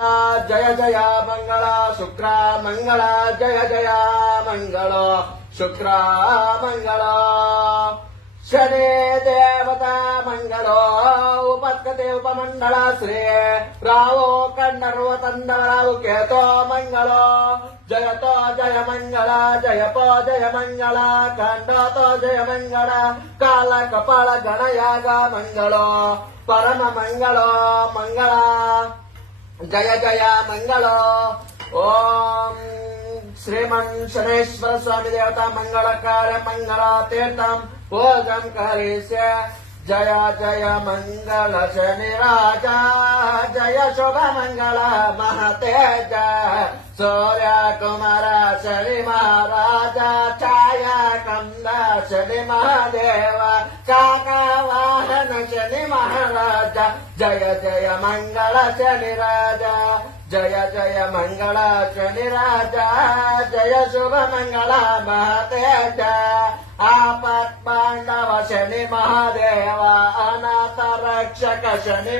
जय जय मंगल शुक्र मंगल जय जय मंगल शुक्र मंगल शनि देवता मंगल उपत्कते उपमंडल श्री रावो कन्नर्व तंदराव केतो मंगल जयतो जय मंगल जयपो जय मंगल खंडतो जय मंगल काल कपाल गणयाग मंगल परम मंगल मंगल जय जय मंगल ओम श्रीमन शनेश्वर स्वामी देवता मंगल कार्य मंगल तीर्थम पूजम करिष्य जय जय मंगल शनि राजा जय शुभ मंगल महतेज सूर्य कुमार शनि महाराजा छाया कंद शनि महादेव काका वाहन शनि महाराजा जय जय मंगल शनि राजा जय जय मंगल शनि राजा जय शुभ मंगल महतेज आपत् पांडव शनि महादेव अनाथ रक्षक शनि